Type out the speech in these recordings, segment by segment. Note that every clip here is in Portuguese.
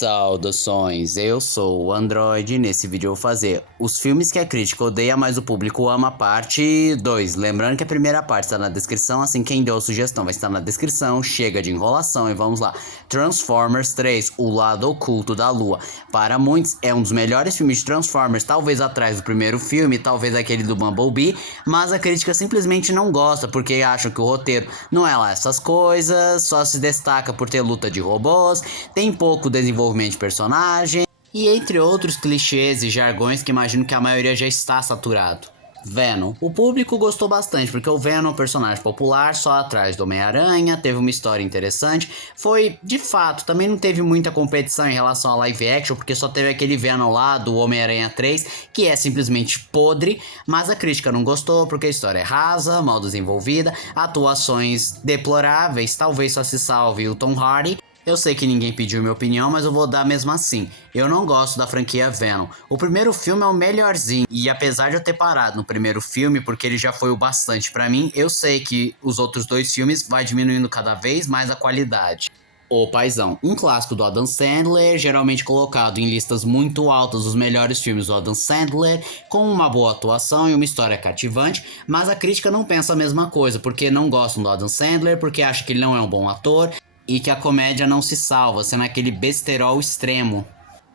Saudações, eu sou o Android e nesse vídeo eu vou fazer os filmes que a crítica odeia, mas o público ama, parte 2. Lembrando que a primeira parte está na descrição, assim quem deu a sugestão vai estar na descrição. Chega de enrolação e vamos lá. Transformers 3, O Lado Oculto da Lua. Para muitos é um dos melhores filmes de Transformers, talvez atrás do primeiro filme, talvez aquele do Bumblebee, mas a crítica simplesmente não gosta, porque acham que o roteiro não é lá essas coisas, só se destaca por ter luta de robôs, tem pouco desenvolvimento de personagem e entre outros clichês e jargões que imagino que a maioria já está saturado. Venom. O público gostou bastante, porque o Venom é um personagem popular, só atrás do Homem-Aranha, teve uma história interessante, foi, de fato, também não teve muita competição em relação a live action, porque só teve aquele Venom lá do Homem-Aranha 3, que é simplesmente podre, mas a crítica não gostou, porque a história é rasa, mal desenvolvida, atuações deploráveis, talvez só se salve o Tom Hardy. Eu sei que ninguém pediu minha opinião, mas eu vou dar mesmo assim. Eu não gosto da franquia Venom. O primeiro filme é o melhorzinho, e apesar de eu ter parado no primeiro filme, porque ele já foi o bastante pra mim, eu sei que os outros dois filmes vai diminuindo cada vez mais a qualidade. O Paizão, um clássico do Adam Sandler, geralmente colocado em listas muito altas dos melhores filmes do Adam Sandler, com uma boa atuação e uma história cativante, mas a crítica não pensa a mesma coisa, porque não gostam do Adam Sandler, porque acham que ele não é um bom ator, e que a comédia não se salva, sendo aquele besterol extremo.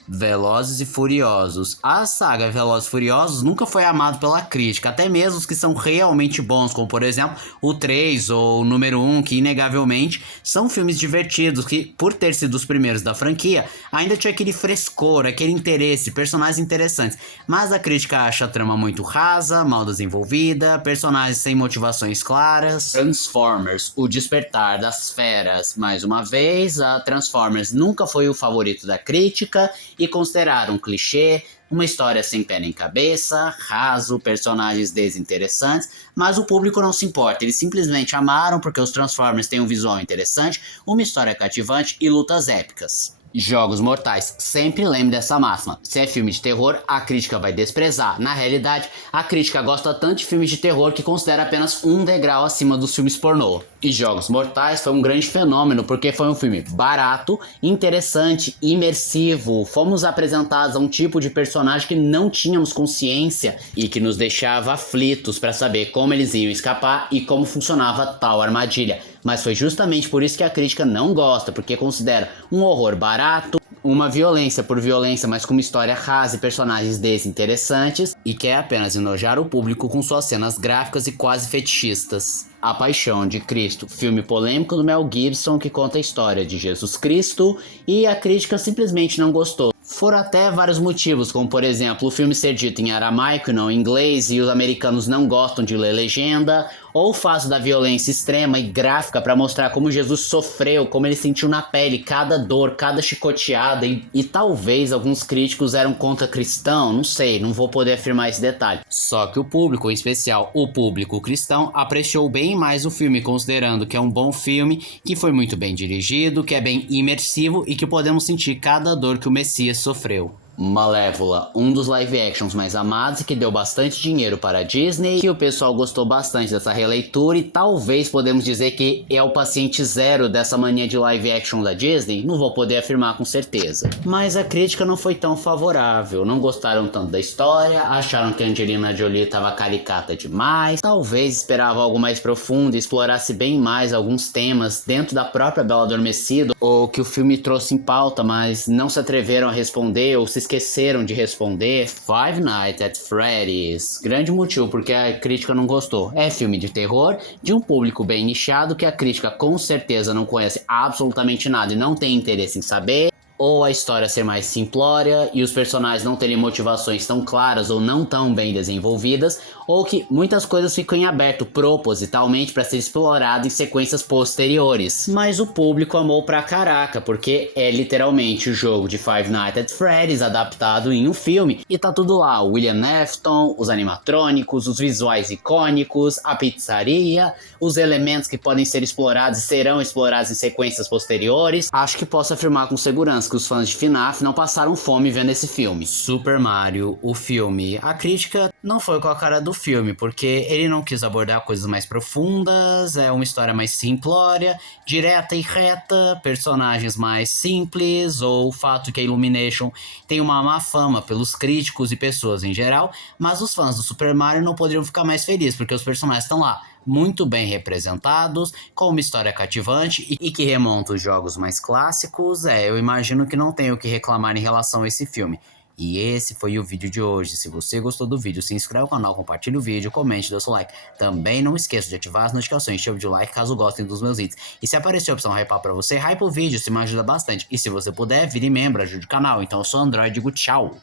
Velozes e Furiosos. A saga Velozes e Furiosos nunca foi amada pela crítica, até mesmo os que são realmente bons, como por exemplo o 3 ou o número 1, que inegavelmente são filmes divertidos, que por ter sido os primeiros da franquia, ainda tinha aquele frescor, aquele interesse, personagens interessantes, mas a crítica acha a trama muito rasa, mal desenvolvida, personagens sem motivações claras. Transformers, O Despertar das Feras. Mais uma vez, a Transformers nunca foi o favorito da crítica, e consideraram um clichê, uma história sem pé nem cabeça, raso, personagens desinteressantes, mas o público não se importa, eles simplesmente amaram porque os Transformers têm um visual interessante, uma história cativante e lutas épicas. Jogos Mortais, sempre lembre dessa máxima, se é filme de terror, a crítica vai desprezar. Na realidade, a crítica gosta tanto de filmes de terror que considera apenas um degrau acima dos filmes pornô. E Jogos Mortais foi um grande fenômeno porque foi um filme barato, interessante, imersivo. Fomos apresentados a um tipo de personagem que não tínhamos consciência e que nos deixava aflitos para saber como eles iam escapar e como funcionava tal armadilha. Mas foi justamente por isso que a crítica não gosta, porque considera um horror barato, uma violência por violência, mas com uma história rasa e personagens desinteressantes, e quer apenas enojar o público com suas cenas gráficas e quase fetichistas. A Paixão de Cristo, filme polêmico do Mel Gibson que conta a história de Jesus Cristo, e a crítica simplesmente não gostou. Foram até vários motivos, como por exemplo o filme ser dito em aramaico e não em inglês, e os americanos não gostam de ler legenda, ou o fato da violência extrema e gráfica para mostrar como Jesus sofreu, como ele sentiu na pele cada dor, cada chicoteada, e talvez alguns críticos eram contra cristão, não sei, não vou poder afirmar esse detalhe. Só que o público, em especial o público cristão, apreciou bem mais o filme, considerando que é um bom filme, que foi muito bem dirigido, que é bem imersivo e que podemos sentir cada dor que o Messias sofreu. Malévola, um dos live actions mais amados e que deu bastante dinheiro para a Disney, que o pessoal gostou bastante dessa releitura e talvez podemos dizer que é o paciente zero dessa mania de live action da Disney, não vou poder afirmar com certeza. Mas a crítica não foi tão favorável, não gostaram tanto da história, acharam que a Angelina Jolie estava caricata demais, talvez esperavam algo mais profundo e explorasse bem mais alguns temas dentro da própria Bela Adormecida, ou que o filme trouxe em pauta, mas não se atreveram a responder ou se esqueceram de responder. Five Nights at Freddy's, grande motivo porque a crítica não gostou. É filme de terror, de um público bem nichado que a crítica com certeza não conhece absolutamente nada e não tem interesse em saber, ou a história ser mais simplória e os personagens não terem motivações tão claras ou não tão bem desenvolvidas, ou que muitas coisas ficam em aberto propositalmente para ser explorado em sequências posteriores. Mas o público amou pra caraca, porque é literalmente o jogo de Five Nights at Freddy's adaptado em um filme, e tá tudo lá, o William Afton, os animatrônicos, os visuais icônicos, a pizzaria, os elementos que podem ser explorados e serão explorados em sequências posteriores. Acho que posso afirmar com segurança que os fãs de FNAF não passaram fome vendo esse filme. Super Mario, o filme. A crítica não foi com a cara do filme, porque ele não quis abordar coisas mais profundas, é uma história mais simplória, direta e reta, personagens mais simples, ou o fato que a Illumination tem uma má fama pelos críticos e pessoas em geral, mas os fãs do Super Mario não poderiam ficar mais felizes, porque os personagens estão lá muito bem representados, com uma história cativante e que remonta os jogos mais clássicos. Eu imagino que não tenho o que reclamar em relação a esse filme. E esse foi o vídeo de hoje. Se você gostou do vídeo, se inscreve no canal, compartilhe o vídeo, comente, dê o seu like. Também não esqueça de ativar as notificações, chave de like caso gostem dos meus vídeos. E se aparecer a opção hypar pra você, hype o vídeo, isso me ajuda bastante. E se você puder, vire membro, ajude o canal. Então eu sou o Android e digo tchau.